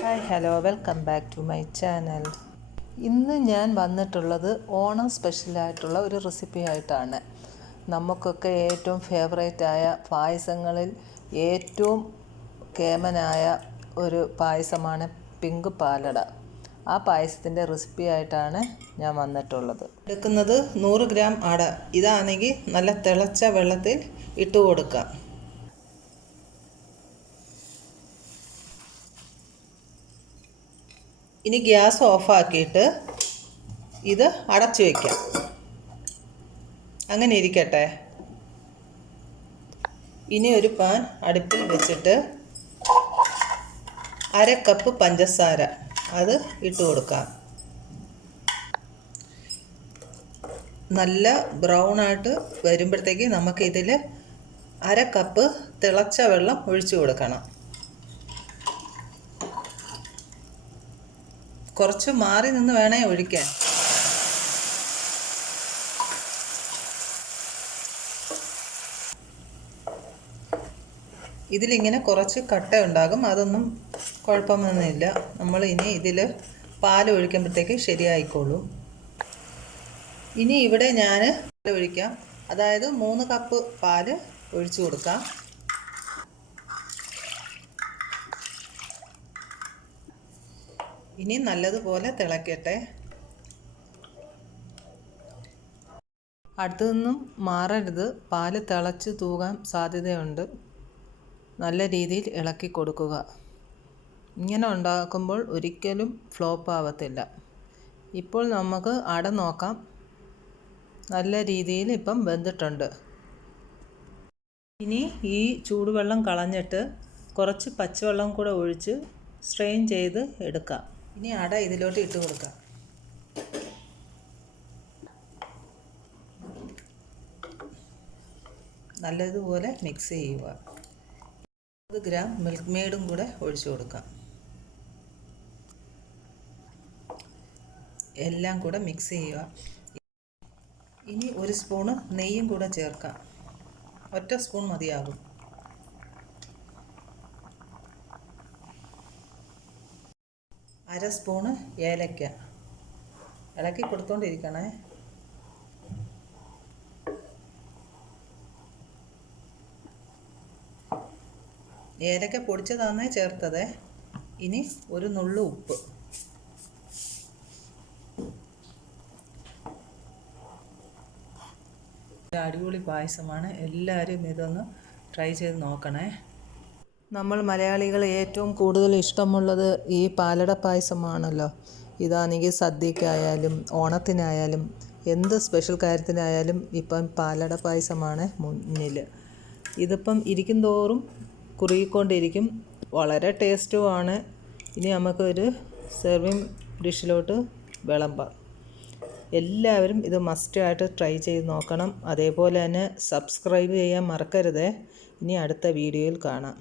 Hi hello welcome back to my channel ഇന്ന് ഞാൻ വന്നിട്ടുള്ളത് ഓണം സ്പെഷ്യലായിട്ടുള്ള ഒരു റെസിപ്പി ആയിട്ടാണ്. നമുക്കൊക്കെ ഏറ്റവും ഫേവറേറ്റായ പായസങ്ങളിൽ ഏറ്റവും കേമനായ ഒരു പായസമാണ് പിങ്ക് പാലട. ആ പായസത്തിന്റെ റെസിപ്പി ആയിട്ടാണ് ഞാൻ വന്നിട്ടുള്ളത്. എടുക്കുന്നത് നൂറ് ഗ്രാം അട. ഇതാണെങ്കിൽ നല്ല തിളച്ച വെള്ളത്തിൽ ഇട്ട് കൊടുക്കാം. ഇനി ഗ്യാസ് ഓഫാക്കിയിട്ട് ഇത് അടച്ചു വയ്ക്കാം അങ്ങനെ ഇരിക്കട്ടെ. ഇനി ഒരു പാൻ അടുപ്പിൽ വെച്ചിട്ട് അര കപ്പ് പഞ്ചസാര അത് ഇട്ട് കൊടുക്കാം. നല്ല ബ്രൗൺ ആയിട്ട് വരുമ്പോഴത്തേക്ക് നമുക്കിതിൽ അര കപ്പ് തിളച്ച വെള്ളം ഒഴിച്ചു കൊടുക്കണം. കുറച്ച് മാറി നിന്ന് വേണേ ഒഴിക്കാൻ. ഇതിലിങ്ങനെ കുറച്ച് കട്ട ഉണ്ടാകും. അതൊന്നും കുഴപ്പമൊന്നുമില്ല. നമ്മൾ ഇനി ഇതിൽ പാൽ ഒഴിക്കുമ്പോഴത്തേക്ക് ശരിയായിക്കോളും. ഇനി ഇവിടെ ഞാൻ ഒഴിക്കാം. അതായത് മൂന്ന് കപ്പ് പാൽ ഒഴിച്ചു കൊടുക്കാം. ഇനി നല്ലതുപോലെ തിളക്കട്ടെ. അടുത്തതൊന്നും മാറരുത്. പാൽ തിളച്ച് തൂകാൻ സാധ്യതയുണ്ട്. നല്ല രീതിയിൽ ഇളക്കി കൊടുക്കുക. ഇങ്ങനെ ഉണ്ടാക്കുമ്പോൾ ഒരിക്കലും ഫ്ലോപ്പ് ആവത്തില്ല. ഇപ്പോൾ നമുക്ക് അട നോക്കാം. നല്ല രീതിയിൽ ഇപ്പം വെന്തിട്ടുണ്ട്. ഇനി ഈ ചൂടുവെള്ളം കളഞ്ഞിട്ട് കുറച്ച് പച്ചവെള്ളം കൂടെ ഒഴിച്ച് സ്ട്രെയിൻ ചെയ്ത് എടുക്കാം. ഇനി അട ഇതിലോട്ട് ഇട്ട് കൊടുക്കാം. നല്ലതുപോലെ മിക്സ് ചെയ്യുക. ഇരുപത് ഗ്രാം മിൽക്ക് മെയ്ഡും കൂടെ ഒഴിച്ചു കൊടുക്കാം. എല്ലാം കൂടെ മിക്സ് ചെയ്യുക. ഇനി ഒരു സ്പൂണ് നെയ്യും കൂടെ ചേർക്കാം. ഒറ്റ സ്പൂൺ മതിയാകും. അര സ്പൂണ് ഏലക്ക. ഇളക്കി കൊടുത്തോണ്ടിരിക്കണേ. ഏലക്ക പൊടിച്ചതാണ് ചേർത്തത്. ഇനി ഒരു നുള്ളു ഉപ്പ്. അടിപൊളി പായസമാണ്. എല്ലാവരും ഇതൊന്ന് ട്രൈ ചെയ്ത് നോക്കണേ. നമ്മൾ മലയാളികൾ ഏറ്റവും കൂടുതൽ ഇഷ്ടമുള്ളത് ഈ പാലട പായസമാണല്ലോ. ഇതാണെങ്കിൽ സദ്യക്കായാലും ഓണത്തിനായാലും എന്ത് സ്പെഷ്യൽ കാര്യത്തിനായാലും ഇപ്പം പാലട പായസമാണ് മുന്നിൽ ഇതിപ്പം ഇരിക്കും തോറും കുറുകിക്കൊണ്ടിരിക്കും. വളരെ ടേസ്റ്റുമാണ്. ഇനി നമുക്കൊരു സെർവിങ് ഡിഷിലോട്ട് വിളമ്പാം. എല്ലാവരും ഇത് മസ്റ്റായിട്ട് ട്രൈ ചെയ്ത് നോക്കണം. അതേപോലെ തന്നെ സബ്സ്ക്രൈബ് ചെയ്യാൻ മറക്കരുത്. ഇനി അടുത്ത വീഡിയോയിൽ കാണാം.